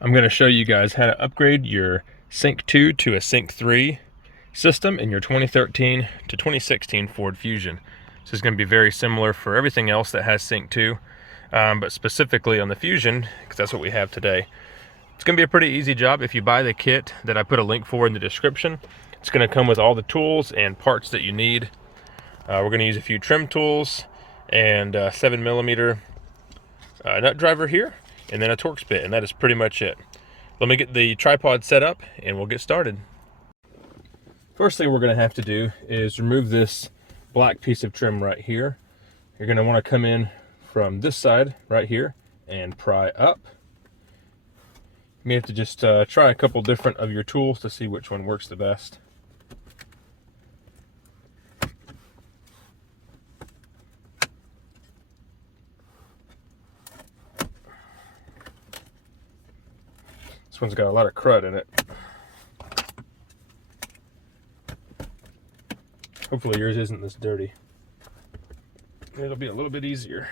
I'm going to show you guys how to upgrade your Sync 2 to a Sync 3 system in your 2013 to 2016 Ford Fusion. This is going to be very similar for everything else that has Sync 2, but specifically on the Fusion, because that's what we have today. It's going to be a pretty easy job. If you buy the kit that I put a link for in the description, it's going to come with all the tools and parts that you need. We're going to use a few trim tools and 7mm nut driver here, and then a Torx bit, and that is pretty much it. Let me get the tripod set up and we'll get started. First thing we're going to have to do is remove this black piece of trim right here. You're going to want to come in from this side right here and pry up. You may have to just try a couple different of your tools to see which one works the best. This one's got a lot of crud in it. Hopefully yours isn't this dirty. It'll be a little bit easier.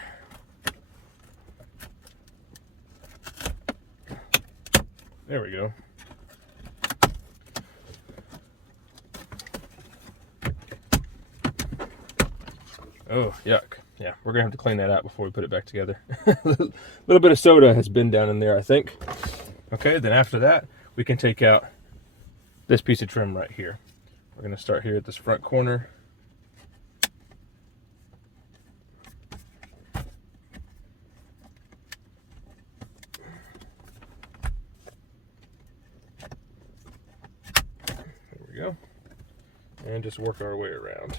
There we go. Oh, yuck. Yeah, we're gonna have to clean that out before we put it back together. A little bit of soda has been down in there, I think. Okay, then after that, we can take out this piece of trim right here. We're gonna start here at this front corner. There we go. And just work our way around.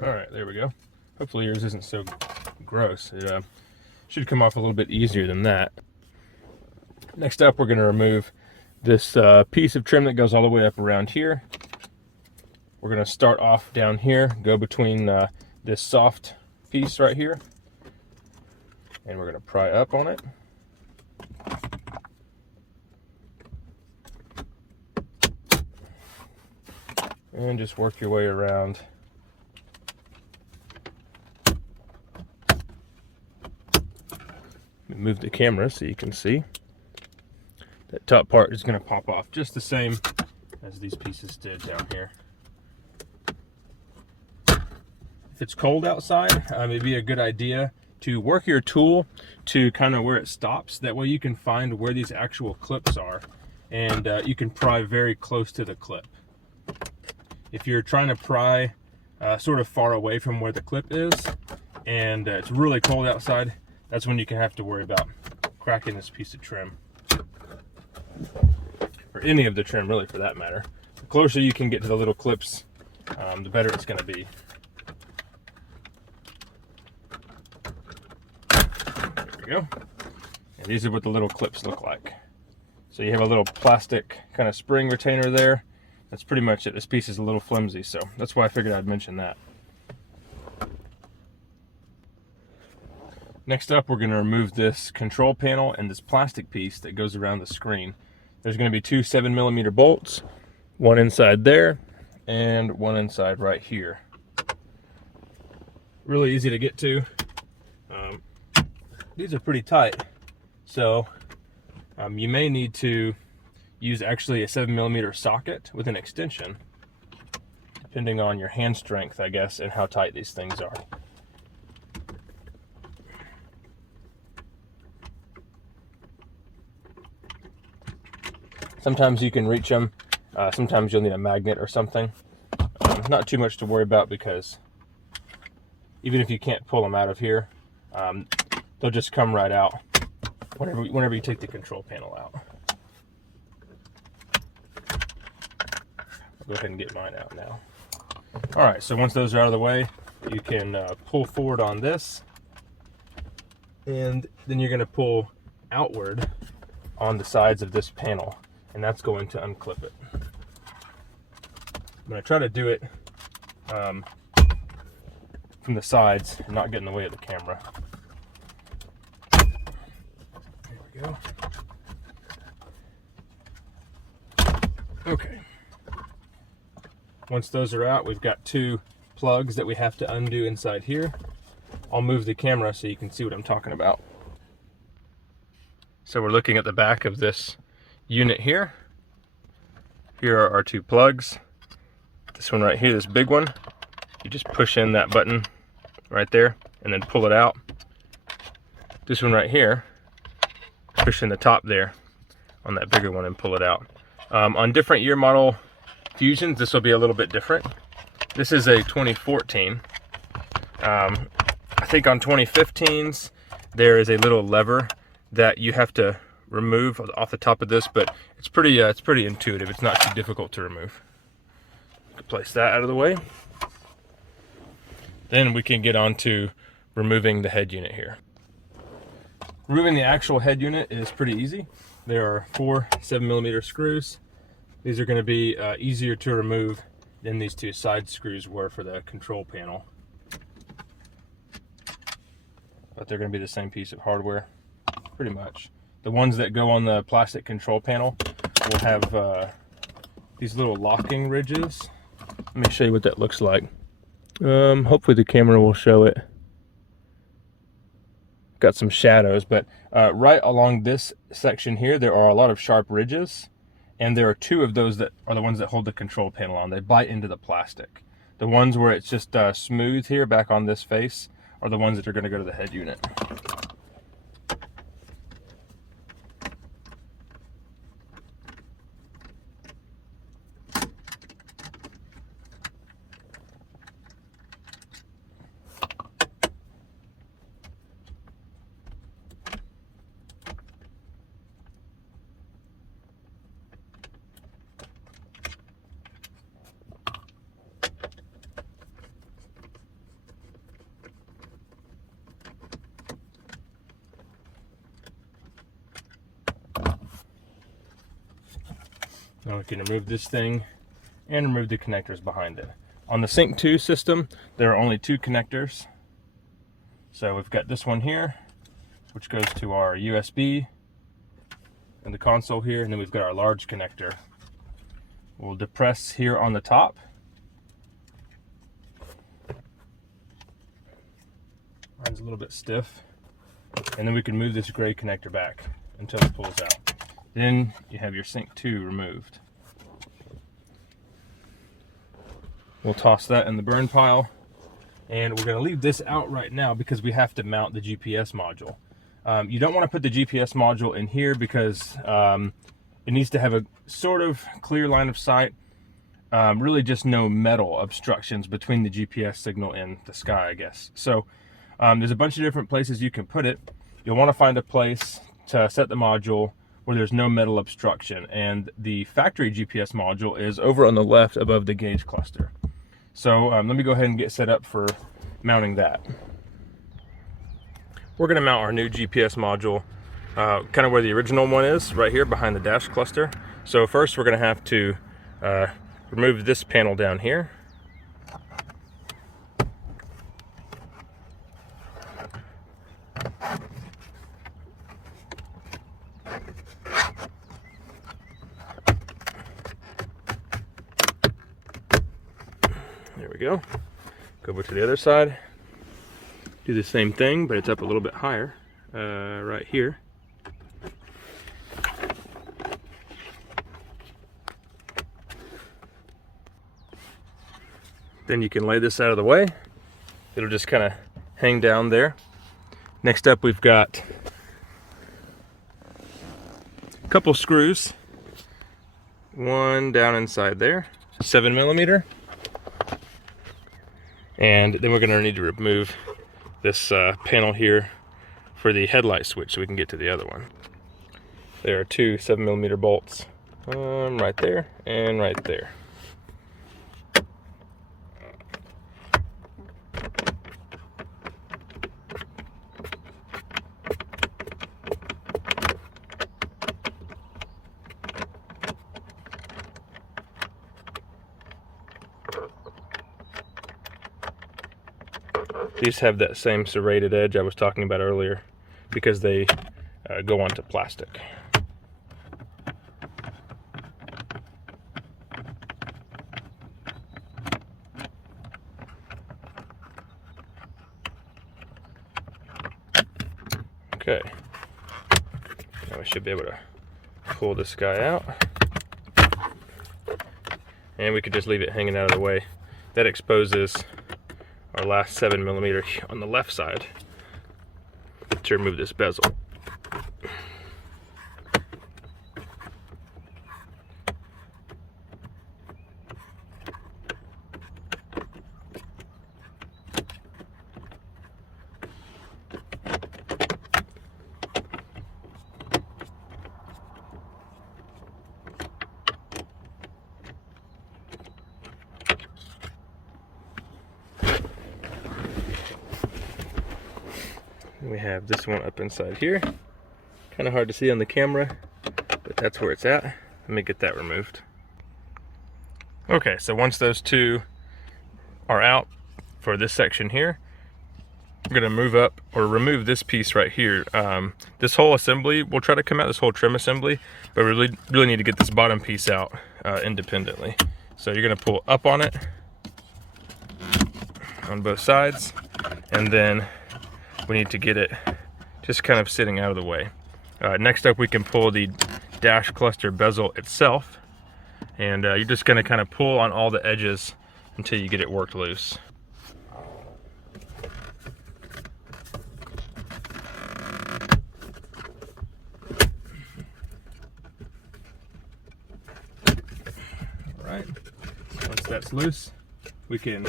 All right, there we go. Hopefully yours isn't so gross. It should come off a little bit easier than that. Next up, we're going to remove this piece of trim that goes all the way up around here. We're going to start off down here, go between this soft piece right here, and we're going to pry up on it. And just work your way around. Move the camera so you can see. That top part is going to pop off just the same as these pieces did down here. If it's cold outside, it'd be a good idea to work your tool to kind of where it stops. That way you can find where these actual clips are, and you can pry very close to the clip. If you're trying to pry sort of far away from where the clip is, and it's really cold outside, that's when you can have to worry about cracking this piece of trim. Or any of the trim, really, for that matter. The closer you can get to the little clips, the better it's going to be. There we go. And these are what the little clips look like. So you have a little plastic kind of spring retainer there. That's pretty much it. This piece is a little flimsy, so that's why I figured I'd mention that. Next up, we're going to remove this control panel and this plastic piece that goes around the screen. There's going to be two 7mm bolts, one inside there and one inside right here. Really easy to get to. These are pretty tight, so you may need to use actually a 7mm socket with an extension, depending on your hand strength, I guess, and how tight these things are. Sometimes you can reach them, sometimes you'll need a magnet or something. Not too much to worry about, because even if you can't pull them out of here, they'll just come right out whenever you take the control panel out. I'll go ahead and get mine out now. Alright, so once those are out of the way, you can pull forward on this, and then you're going to pull outward on the sides of this panel, and that's going to unclip it. I'm going to try to do it from the sides and not get in the way of the camera. There we go. Okay. Once those are out, we've got 2 plugs that we have to undo inside here. I'll move the camera so you can see what I'm talking about. So we're looking at the back of this unit here. Here are our 2 plugs. This one right here, this big one, you just push in that button right there and then pull it out. This one right here, push in the top there on that bigger one and pull it out. On different year model Fusions, this will be a little bit different. This is a 2014. I think on 2015s, there is a little lever that you have to remove off the top of this, but it's pretty intuitive. It's not too difficult to remove. Place that out of the way. Then we can get on to removing the head unit here. Removing the actual head unit is pretty easy. There are 4 7mm screws. These are going to be easier to remove than these 2 side screws were for the control panel. But they're going to be the same piece of hardware, pretty much. The ones that go on the plastic control panel will have these little locking ridges. Let me show you what that looks like. Hopefully the camera will show it. Got some shadows, but right along this section here, there are a lot of sharp ridges, and there are 2 of those that are the ones that hold the control panel on. They bite into the plastic. The ones where it's just smooth here back on this face are the ones that are going to go to the head unit. Now we can remove this thing and remove the connectors behind it. On the Sync 2 system, there are only 2 connectors. So we've got this one here, which goes to our USB and the console here, and then we've got our large connector. We'll depress here on the top. Mine's a little bit stiff. And then we can move this gray connector back until it pulls out. Then you have your Sync 2 removed. We'll toss that in the burn pile, and we're going to leave this out right now because we have to mount the GPS module. You don't want to put the GPS module in here because it needs to have a sort of clear line of sight. Really just no metal obstructions between the GPS signal and the sky, I guess. So there's a bunch of different places you can put it. You'll want to find a place to set the module where there's no metal obstruction, and the factory GPS module is over on the left above the Gage cluster. So let me go ahead and get set up for mounting that. We're going to mount our new GPS module kind of where the original one is, right here behind the dash cluster. So first we're going to have to remove this panel down here. There we go. Go over to the other side. Do the same thing, but it's up a little bit higher, right here. Then you can lay this out of the way. It'll just kind of hang down there. Next up, we've got a couple screws. One down inside there, 7mm. And then we're going to need to remove this panel here for the headlight switch so we can get to the other one. There are 2 7mm bolts right there and right there. These have that same serrated edge I was talking about earlier because they go onto plastic. Okay, now we should be able to pull this guy out, and we could just leave it hanging out of the way. That exposes our last 7mm on the left side to remove this bezel. We have this one up inside here. Kind of hard to see on the camera, but that's where it's at. Let me get that removed. Okay, so once those two are out for this section here, I'm gonna move up or remove this piece right here. This whole assembly will try to come out, this whole trim assembly, but we really need to get this bottom piece out independently. So you're gonna pull up on it on both sides, and then we need to get it just kind of sitting out of the way. Next up, we can pull the dash cluster bezel itself, and you're just gonna kind of pull on all the edges until you get it worked loose. All right, once that's loose, we can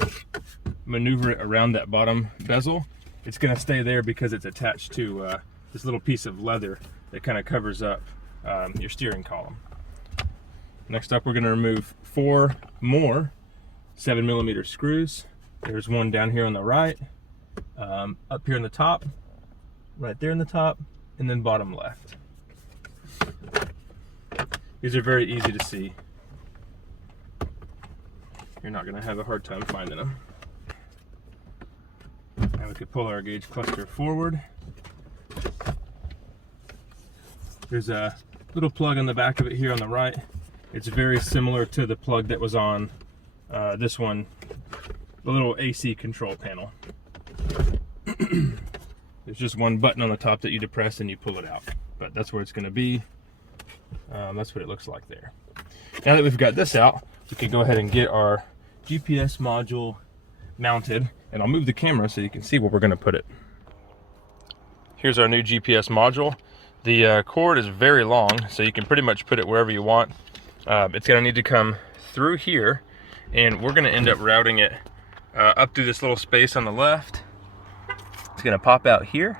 maneuver it around that bottom bezel. It's going to stay there because it's attached to this little piece of leather that kind of covers up your steering column. Next up, we're going to remove 4 more 7mm screws. There's one down here on the right, up here in the top, right there in the top, and then bottom left. These are very easy to see. You're not going to have a hard time finding them. Now we could pull our gauge cluster forward. There's a little plug on the back of it here on the right. It's very similar to the plug that was on this one, the little AC control panel. There's just one button on the top that you depress and you pull it out, but that's where it's going to be. That's what it looks like there. Now that we've got this out, we can go ahead and get our GPS module mounted, and I'll move the camera so you can see where we're going to put it. Here's our new GPS module. The cord is very long, so you can pretty much put it wherever you want. It's going to need to come through here, and we're going to end up routing it up through this little space on the left. It's going to pop out here,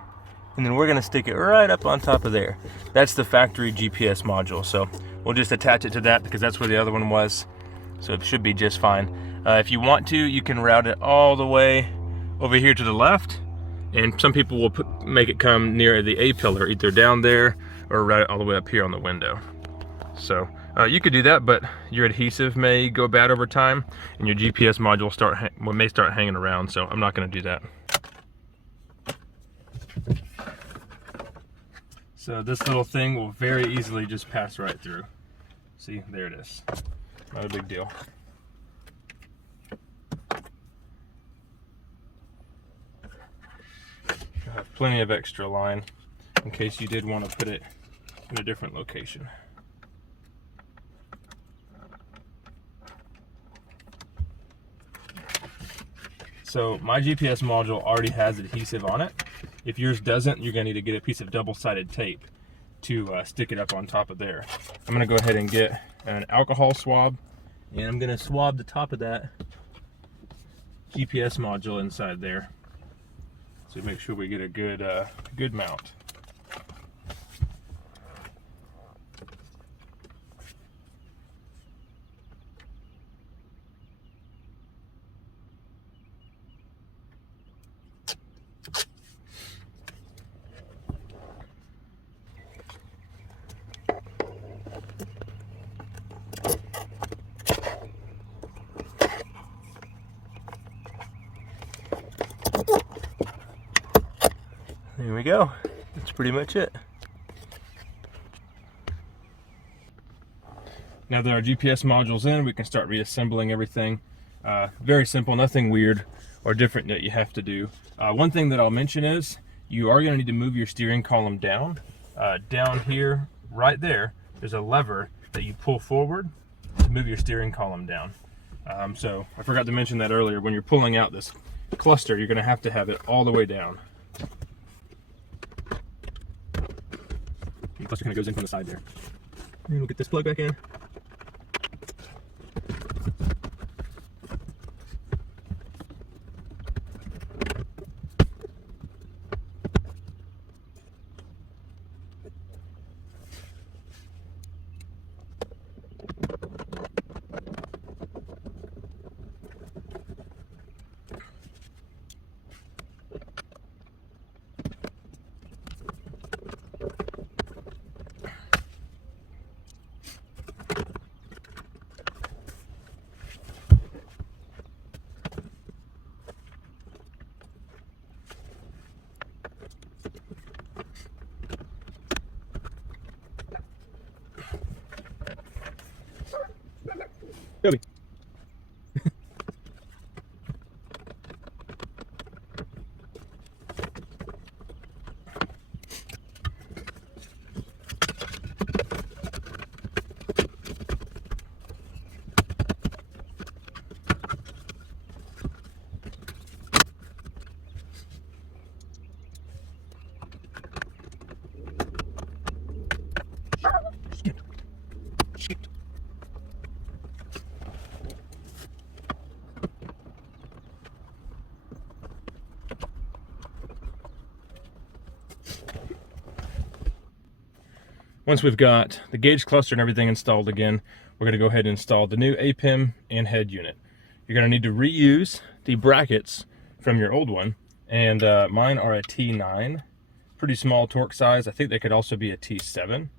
and then we're going to stick it right up on top of there. That's the factory GPS module, so we'll just attach it to that because that's where the other one was, so it should be just fine. If you want to, you can route it all the way over here to the left, and some people will make it come near the A-pillar, either down there or route it all the way up here on the window. So you could do that, but your adhesive may go bad over time, and your GPS module may start hanging around, so I'm not going to do that. So this little thing will very easily just pass right through. See, there it is. Not a big deal. I have plenty of extra line in case you did want to put it in a different location. So my GPS module already has adhesive on it. If yours doesn't, you're going to need to get a piece of double-sided tape to stick it up on top of there. I'm going to go ahead and get an alcohol swab, and I'm going to swab the top of that GPS module inside there, so make sure we get a good mount. There we go. That's pretty much it. Now that our GPS module's in, we can start reassembling everything. Very simple, nothing weird or different that you have to do. One thing that I'll mention is you are going to need to move your steering column down. Down here, right there, there's a lever that you pull forward to move your steering column down. So I forgot to mention that earlier. When you're pulling out this cluster, you're going to have it all the way down. The cluster kind of goes in from the side there. And we'll get this plug back in. Toby. Once we've got the Gage cluster and everything installed again, we're going to go ahead and install the new APIM and head unit. You're going to need to reuse the brackets from your old one, and mine are a T9, pretty small torque size. I think they could also be a T7.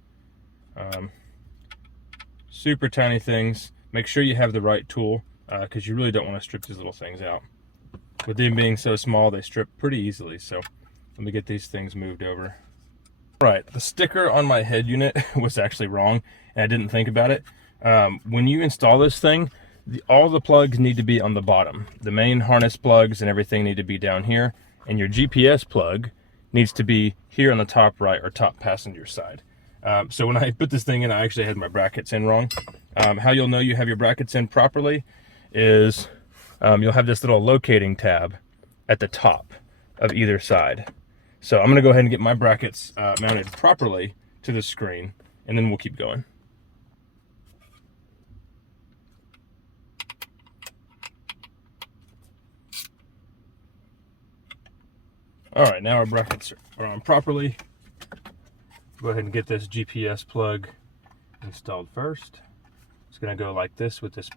Super tiny things. Make sure you have the right tool because you really don't want to strip these little things out. With them being so small, they strip pretty easily. So let me get these things moved over. Right, the sticker on my head unit was actually wrong, and I didn't think about it. When you install this thing, all the plugs need to be on the bottom. The main harness plugs and everything need to be down here, and your GPS plug needs to be here on the top right or top passenger side. So when I put this thing in, I actually had my brackets in wrong. How you'll know you have your brackets in properly is you'll have this little locating tab at the top of either side. So I'm going to go ahead and get my brackets mounted properly to the screen, and then we'll keep going. All right, now our brackets are on properly. Go ahead and get this GPS plug installed first. It's going to go like this with this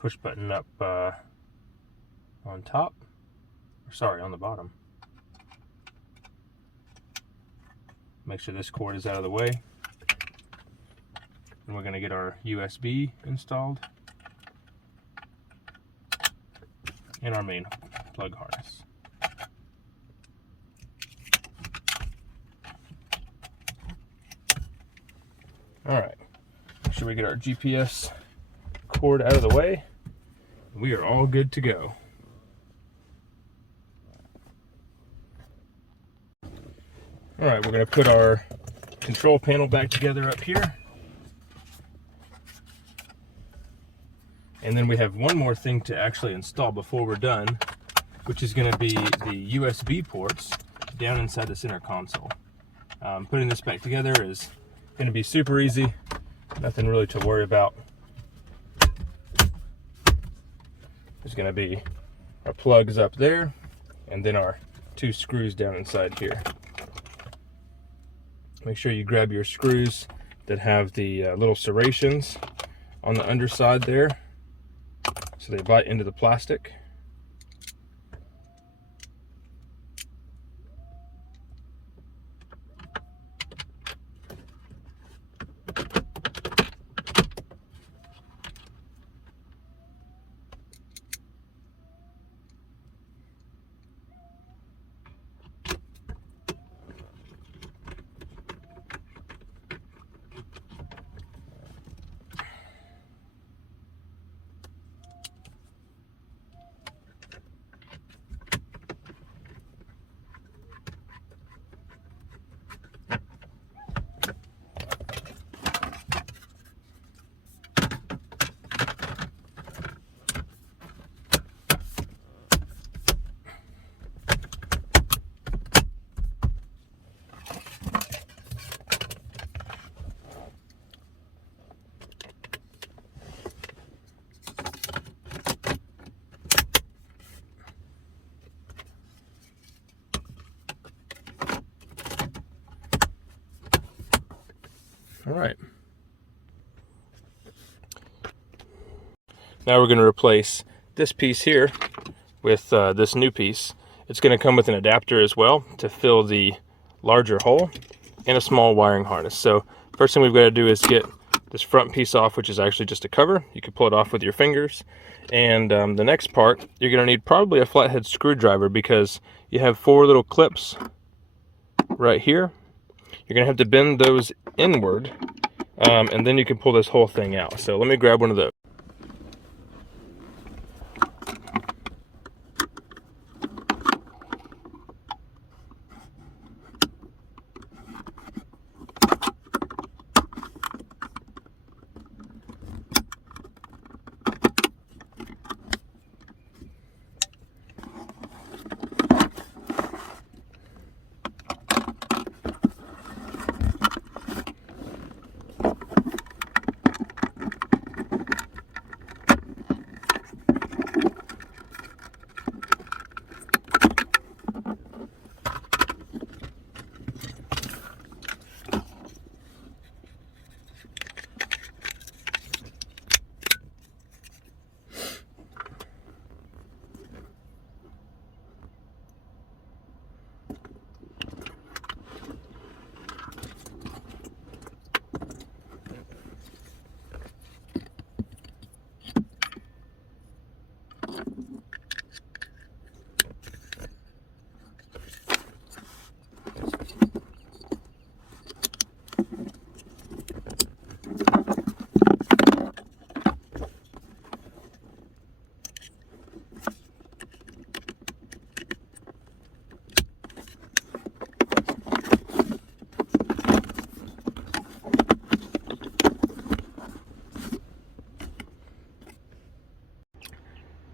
push button up on top, or sorry, on the bottom. Make sure this cord is out of the way. And we're going to get our USB installed and our main plug harness. All right, make sure we get our GPS cord out of the way. We are all good to go. All right, we're going to put our control panel back together up here. And then we have one more thing to actually install before we're done, which is going to be the USB ports down inside the center console. Putting this back together is going to be super easy. Nothing really to worry about. There's going to be our plugs up there, and then our two screws down inside here. Make sure you grab your screws that have the little serrations on the underside there, so they bite into the plastic. Now we're going to replace this piece here with this new piece. It's going to come with an adapter as well to fill the larger hole, and a small wiring harness. So first thing we've got to do is get this front piece off, which is actually just a cover. You can pull it off with your fingers. And the next part, you're going to need probably a flathead screwdriver, because you have 4 little clips right here. You're going to have to bend those inward, and then you can pull this whole thing out. So let me grab one of those.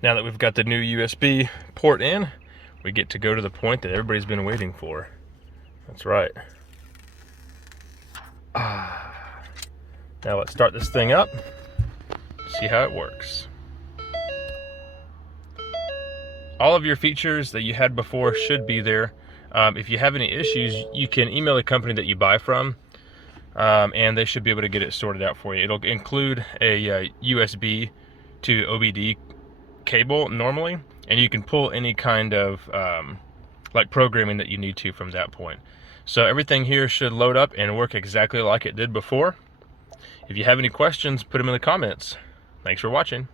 Now that we've got the new USB port in, we get to go to the point that everybody's been waiting for. That's right. Now let's start this thing up, see how it works. All of your features that you had before should be there. If you have any issues, you can email the company that you buy from, and they should be able to get it sorted out for you. It'll include a USB to OBD cable normally, and you can pull any kind of like programming that you need to from that point. So everything here should load up and work exactly like it did before. If you have any questions, put them in the comments. Thanks for watching.